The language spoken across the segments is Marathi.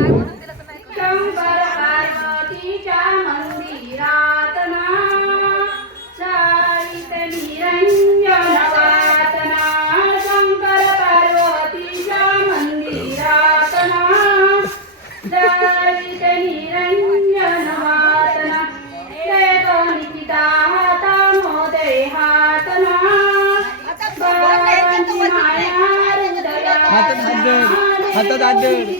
शंभर पार्वतीच्या मंदिरात सारित शंकर पार्वतीच्या मंदिरात सारित निरंजन वातना देवनिकिता हाता हातात हात हातात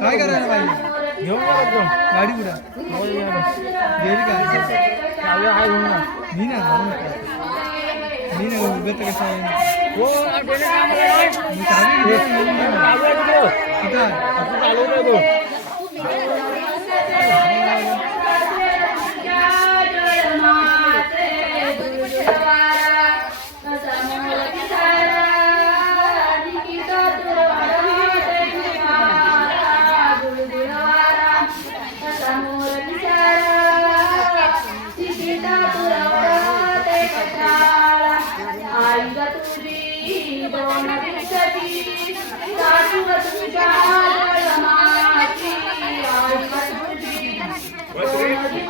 काय करायला पाहिजे गाडी कुठं? गेली काय मी ना मी ना उगत कसं आहे.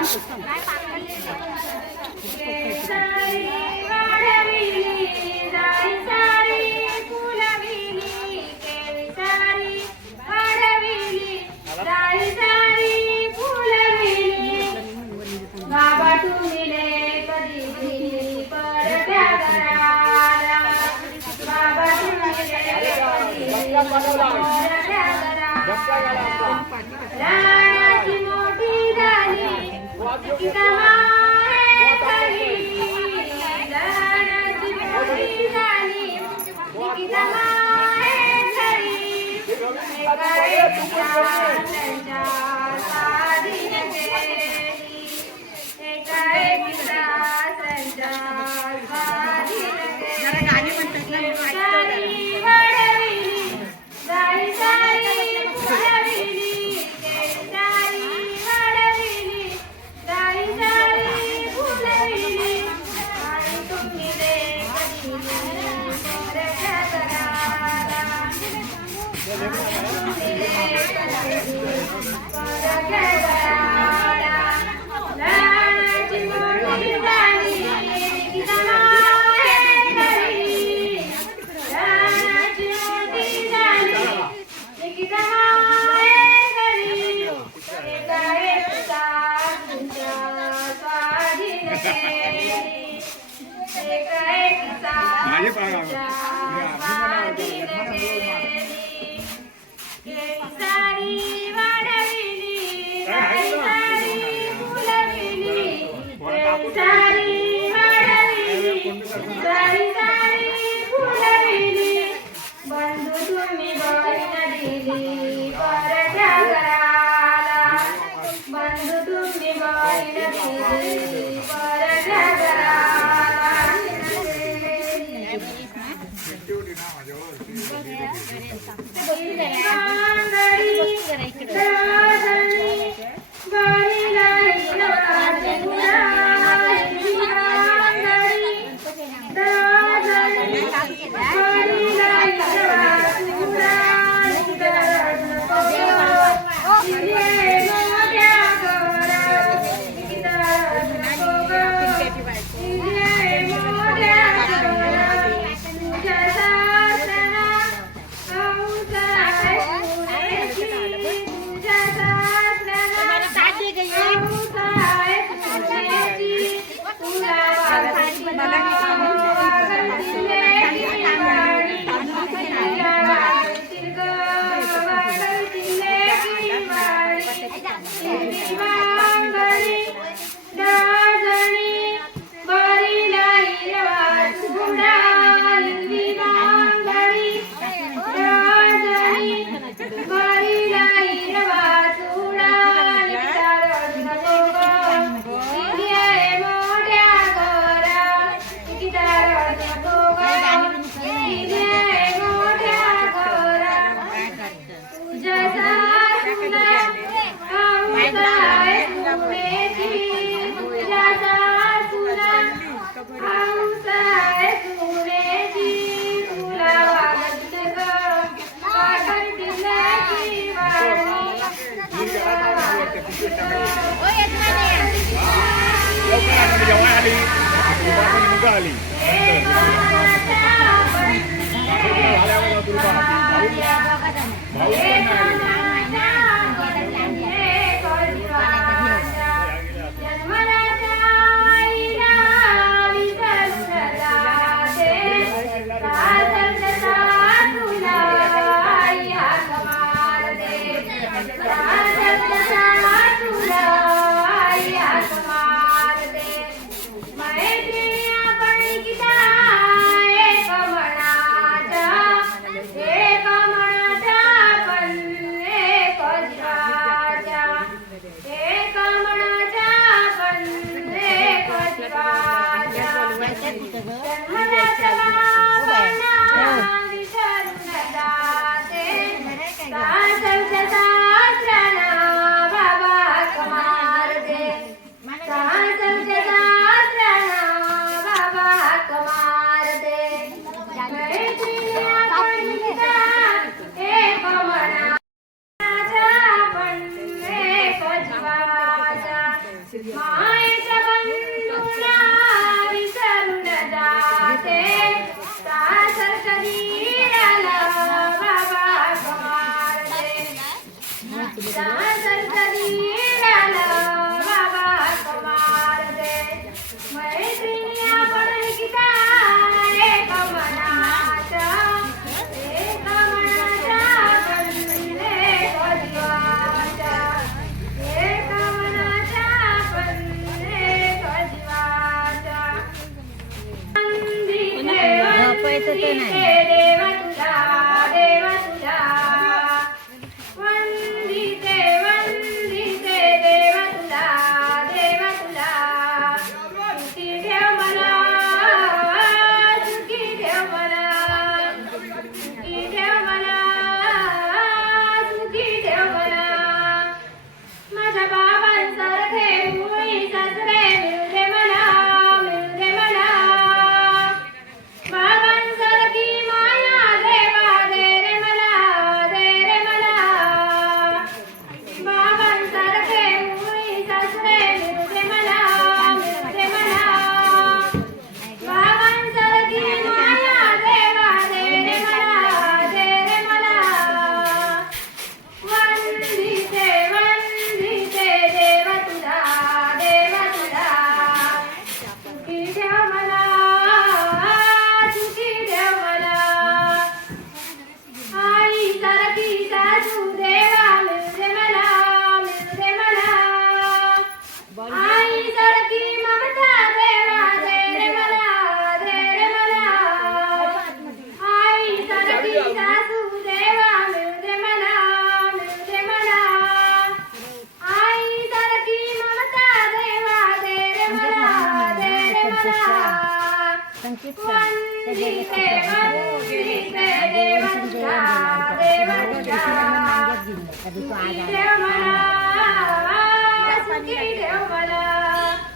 来吧。Daddy. Daddy. लवकर आली जेवण आली दुपारची मुलं आली झाल्यावर दुर्गा भाऊ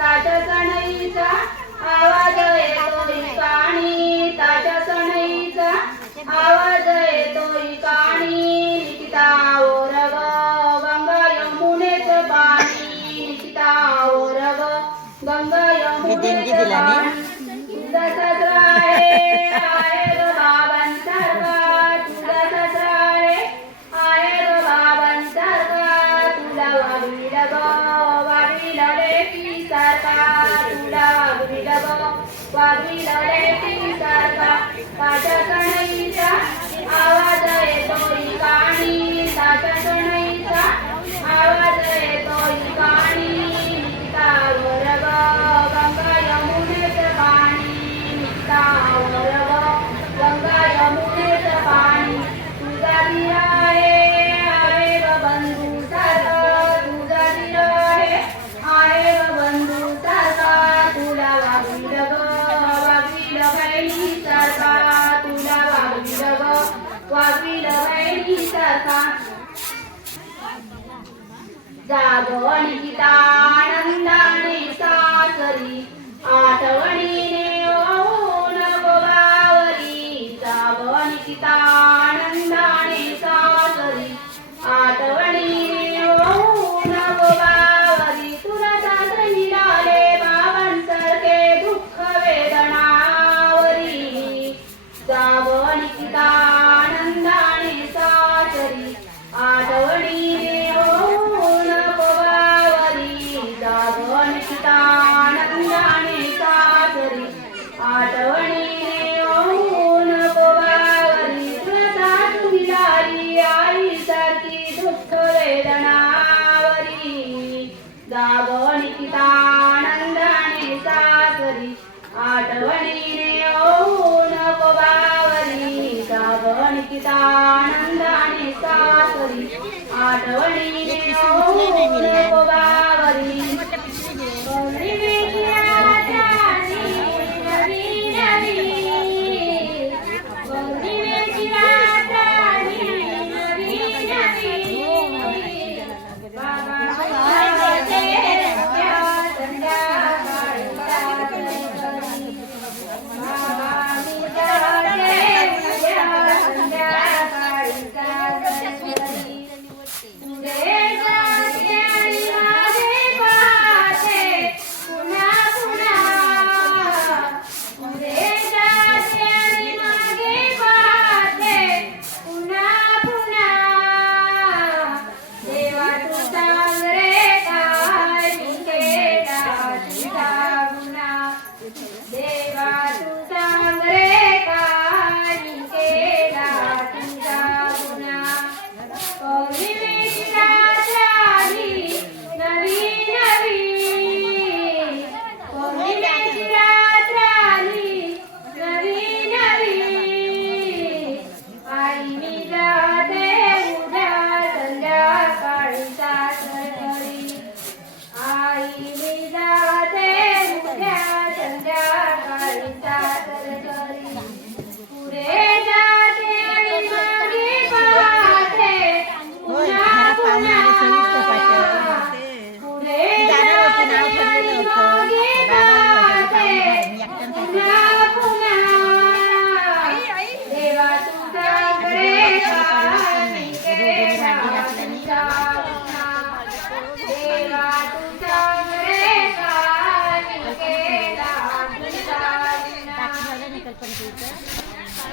ताट सणाईचा आवाज येतो काणी. ताट सणाईचा आवाज येतो काणी. निकिता ओरव गंगा यमुनेच पाणी. निकिता ओरव गंगा यमुनेच पाणी. दसरा आहे बाबांचा 大家锻炼 감사합니다.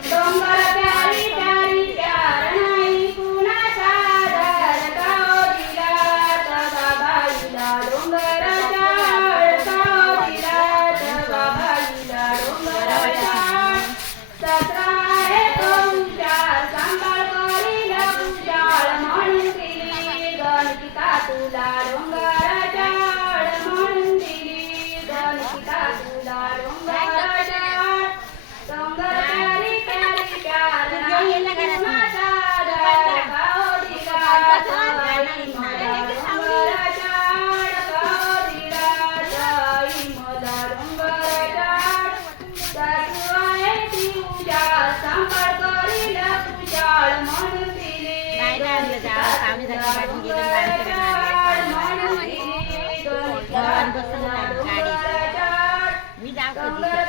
Tómbarate मी जाऊ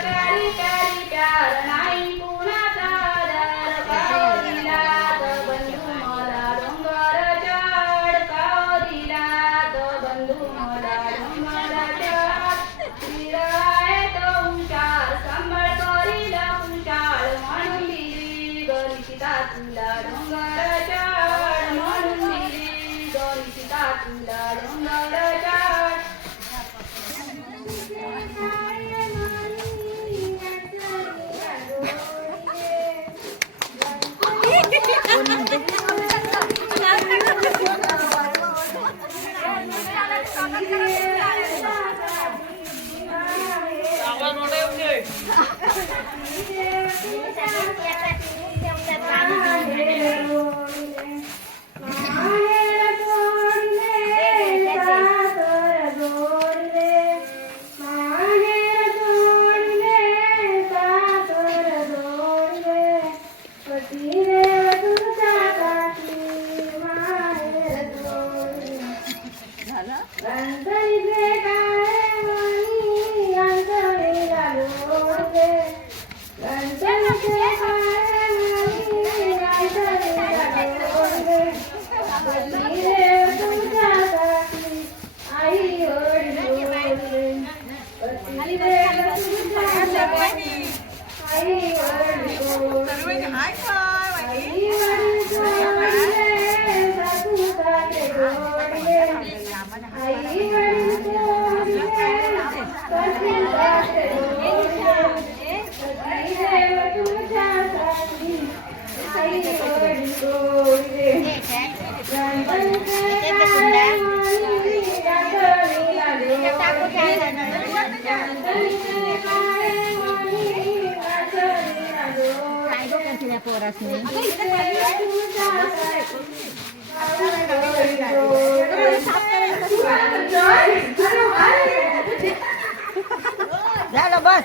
झालं बस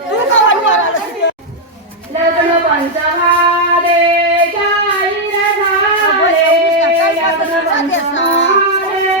तू लग्न पंचभारे लग्न पंचभारे